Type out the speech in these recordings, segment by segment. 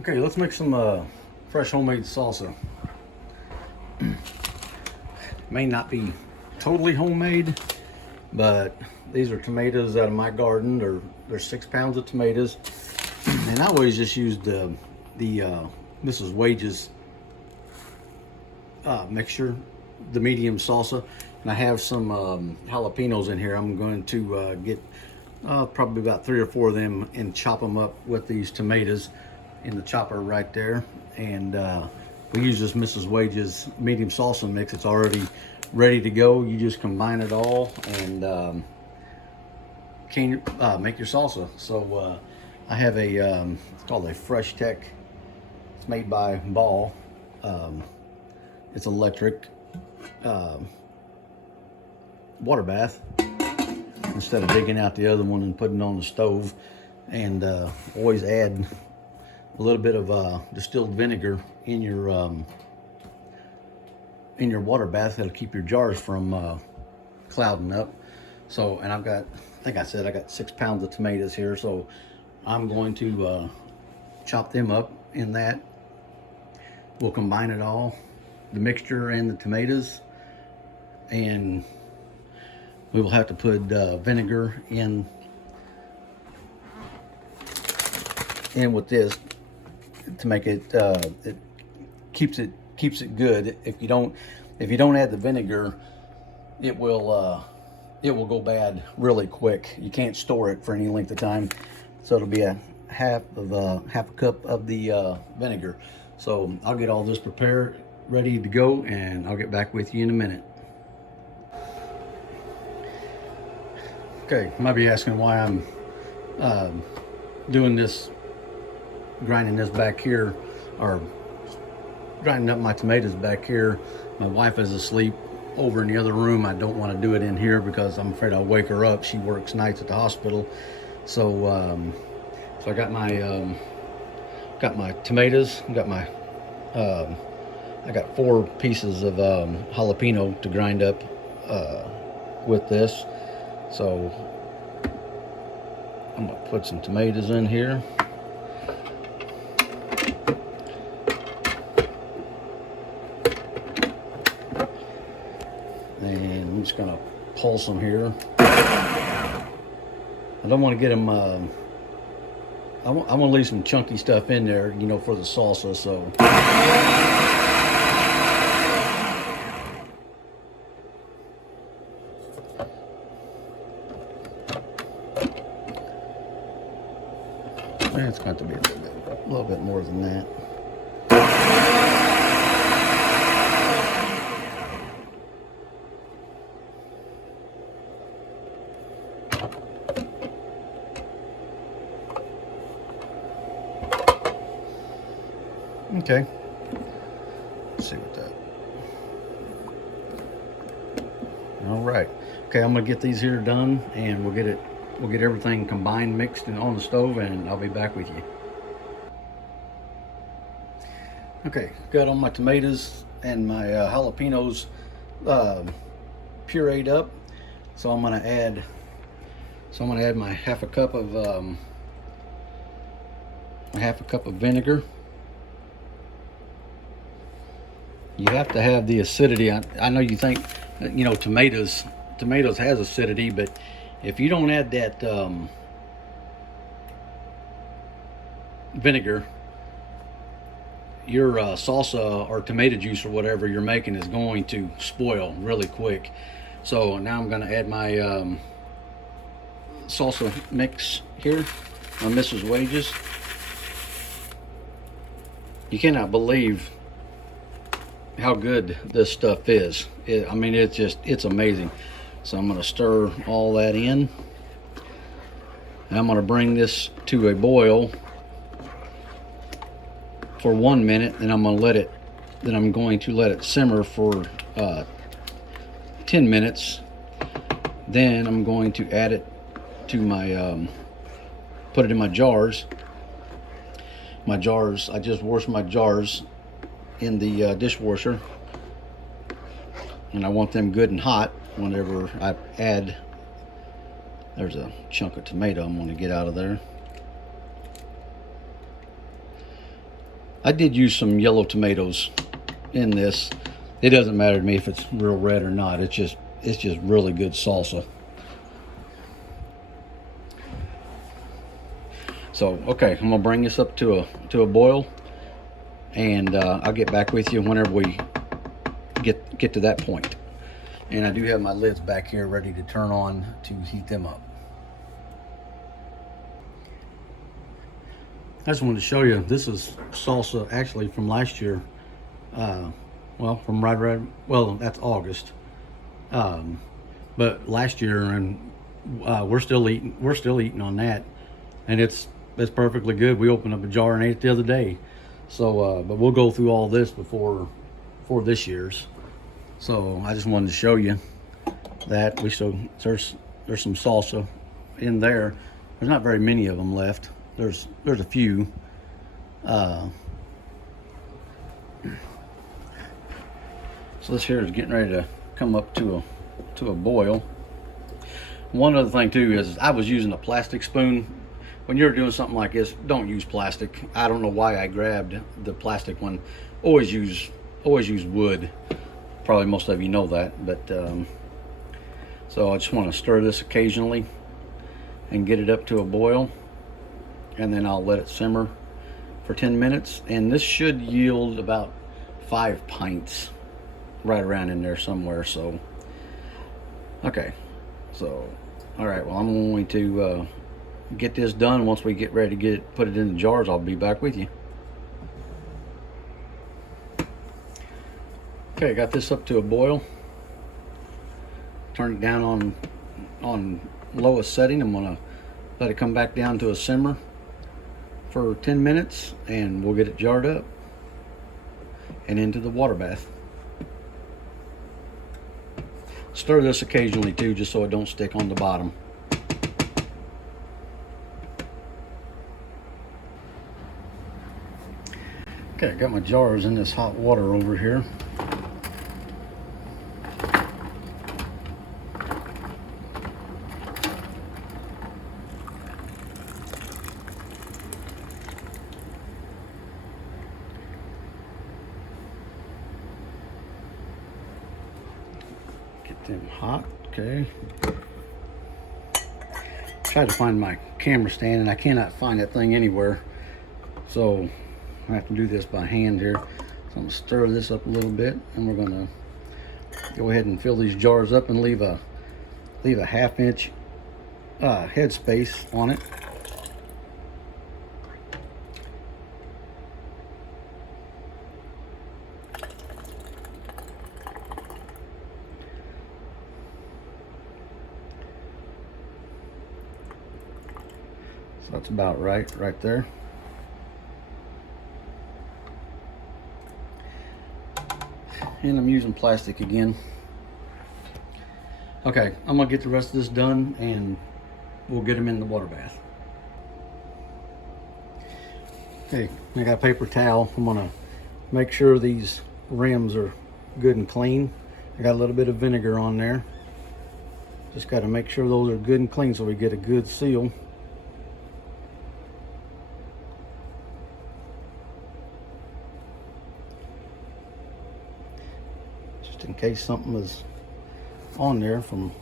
Okay, let's make some fresh homemade salsa. May not be totally homemade, but these are tomatoes out of my garden. There's 6 pounds of tomatoes, and I always just use the Mrs. Wages mixture, the medium salsa. And I have some jalapenos in here. I'm going to get probably about 3 or 4 of them and chop them up with these tomatoes in the chopper right there. And we use this Mrs. Wages medium salsa mix. It's already ready to go. You just combine it all and make your salsa. So I have a it's called a Fresh Tech. It's made by Ball. It's electric water bath instead of digging out the other one and putting it on the stove. And always add a little bit of distilled vinegar in your water bath. That'll keep your jars from clouding up. So, and I think I said I got 6 pounds of tomatoes here, so I'm going to chop them up in that. We'll combine it all, the mixture and the tomatoes, and we will have to put vinegar in with this to make it it keeps it good. If you don't add the vinegar, it will go bad really quick. You can't store it for any length of time. So it'll be a half a cup of the vinegar. So I'll get all this prepared, ready to go, and I'll get back with you in a minute. Okay, you might be asking why I'm doing this, grinding this back here, or grinding up my tomatoes back here. My wife is asleep over in the other room. I don't want to do it in here because I'm afraid I'll wake her up. She works nights at the hospital. So so I got my tomatoes, I got 4 pieces of jalapeno to grind up with this. So I'm gonna put some tomatoes in here. And I'm just gonna pulse them here. I don't want to get them. I want to leave some chunky stuff in there, you know, for the salsa. So. It's got to be a little bit more than that. Okay. Let's see what that. All right. Okay, I'm gonna get these here done, and we'll get everything combined, mixed, and on the stove, and I'll be back with you. Okay, got all my tomatoes and my jalapenos pureed up. So I'm gonna add my half a cup of vinegar. You have to have the acidity. I know you think, you know, tomatoes has acidity, but if you don't add that vinegar, your salsa or tomato juice or whatever you're making is going to spoil really quick. So now I'm going to add my salsa mix here on Mrs. Wages. You cannot believe how good this stuff is. I mean, it's amazing. So I'm going to stir all that in. And I'm going to bring this to a boil for 1 minute, and I'm going to let it simmer for 10 minutes. Then I'm going to add it to my put it in my jars. I just washed my jars in the dishwasher, and I want them good and hot whenever I add. There's a chunk of tomato I'm going to get out of there. I did use some yellow tomatoes in this. It doesn't matter to me if it's real red or not. It's just really good salsa. So okay, I'm gonna bring this up to a boil, and I'll get back with you whenever we get to that point. And I do have my lids back here ready to turn on to heat them up. I just wanted to show you, this is salsa actually from last year. Well, from well, that's August. But last year, and we're still eating on that, and it's perfectly good. We opened up a jar and ate it the other day. So, but we'll go through all this before this year's. So I just wanted to show you that there's some salsa in there. There's not very many of them left. There's a few. So this here is getting ready to come up to a boil. One other thing too is I was using a plastic spoon. When you're doing something like this, don't use plastic. I don't know why I grabbed the plastic one. Always use wood. Probably most of you know that, but so I just want to stir this occasionally and get it up to a boil, and then I'll let it simmer for 10 minutes, and this should yield about 5 pints, right around in there somewhere. So okay, so all right, well, I'm going to get this done. Once we get ready to put it in the jars, I'll be back with you. Okay, got this up to a boil. Turn it down on lowest setting. I'm gonna let it come back down to a simmer for 10 minutes, and we'll get it jarred up and into the water bath. Stir this occasionally too, just so it don't stick on the bottom. Okay, I got my jars in this hot water over here. Get them hot, okay. Tried to find my camera stand and I cannot find that thing anywhere. So I have to do this by hand here. So I'm gonna stir this up a little bit, and we're gonna go ahead and fill these jars up and leave a 1/2 inch head space on it. So that's about right there. And I'm using plastic again. Okay, I'm gonna get the rest of this done and we'll get them in the water bath. Okay, I got a paper towel. I'm gonna make sure these rims are good and clean. I got a little bit of vinegar on there. Just got to make sure those are good and clean so we get a good seal. In case something is on there from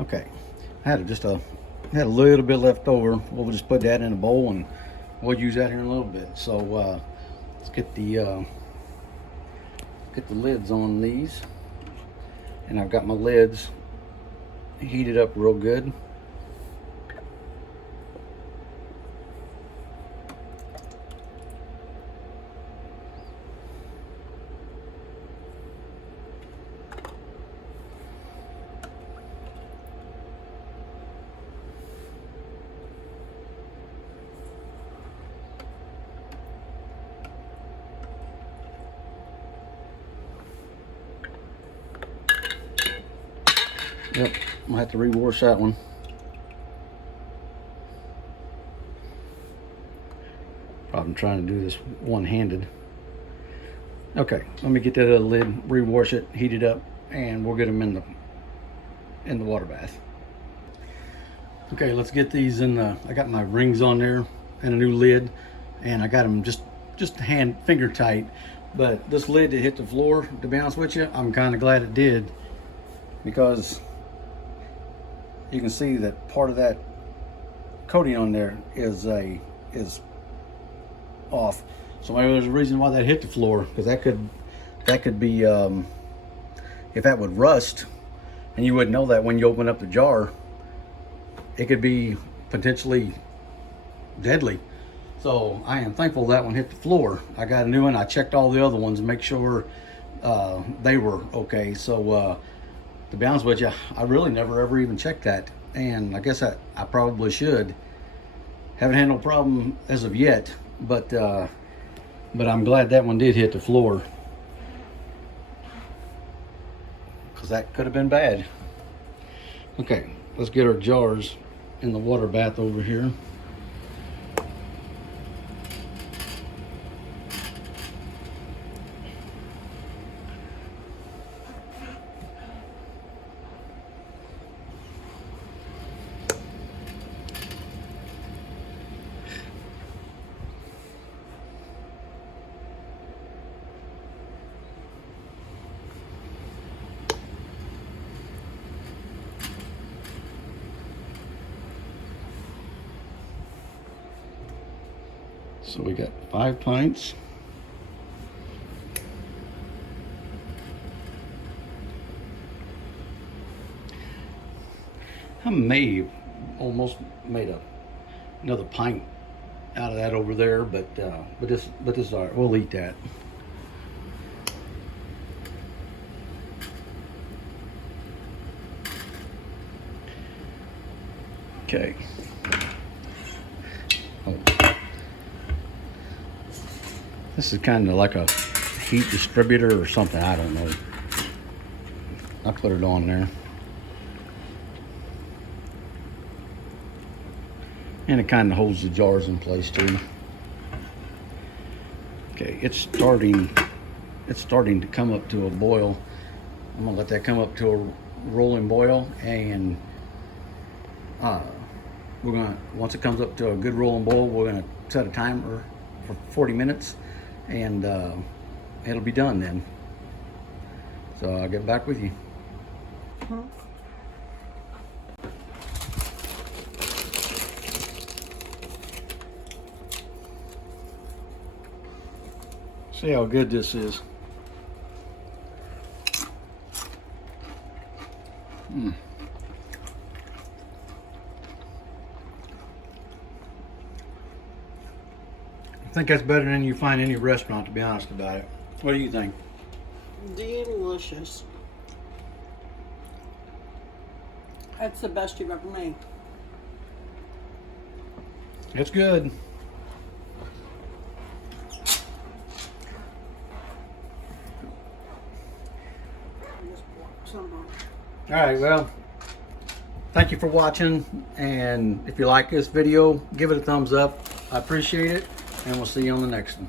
okay. I had a little bit left over. We'll just put that in a bowl and we'll use that here in a little bit. So let's get the lids on these, and I've got my lids heated up real good. Yep, I'm gonna have to rewash that one. I'm trying to do this one-handed. Okay, let me get that other lid, rewash it, heat it up, and we'll get them in the water bath. Okay, let's get these in the, I got my rings on there and a new lid, and I got them just finger tight. But this lid that hit the floor, to be honest with you, I'm kind of glad it did, because you can see that part of that coating on there is off. So maybe there's a reason why that hit the floor, because that could be if that would rust, and you wouldn't know that when you open up the jar, it could be potentially deadly. So I am thankful that one hit the floor. I got a new one. I checked all the other ones to make sure they were okay. So to be honest with you, I really never ever even checked that, and I guess I probably should. Haven't had no problem as of yet, but I'm glad that one did hit the floor, because that could have been bad. Okay, let's get our jars in the water bath over here. So we got 5 pints. I may have almost made another pint out of that over there, but this is all right. We'll eat that. Okay. Oh. This is kind of like a heat distributor or something. I don't know. I put it on there. And it kind of holds the jars in place too. Okay, it's starting to come up to a boil. I'm gonna let that come up to a rolling boil, and we're gonna, once it comes up to a good rolling boil, we're gonna set a timer for 40 minutes, and it'll be done then. So I'll get back with you. See how good this is. I think that's better than you find any restaurant, to be honest about it. What do you think? Delicious. That's the best you've ever made. It's good. All right, well, thank you for watching, and if you like this video, give it a thumbs up. I appreciate it, and we'll see you on the next one.